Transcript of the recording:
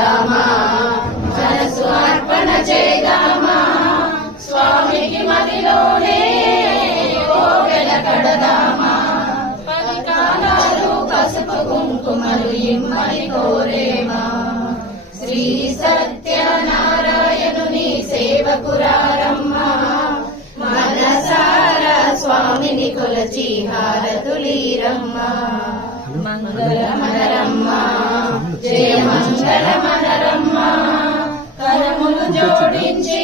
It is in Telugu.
కడదామా, మనసు అర్పణ చేద్దామా, స్వామికి మదిలోనే కోవెల కడదామా. 10 కాలాలు పసుపు కుంకుమలు ఇమ్మని కోరేమా. శ్రీ సత్యనారాయణుని సేవకురారమ్మా, మనసారా స్వామిని కొలచి హారతులీరమ్మా. మంగళమనరమ్మా, జయ మంగళమనరమ్మా, కరములు జోడించి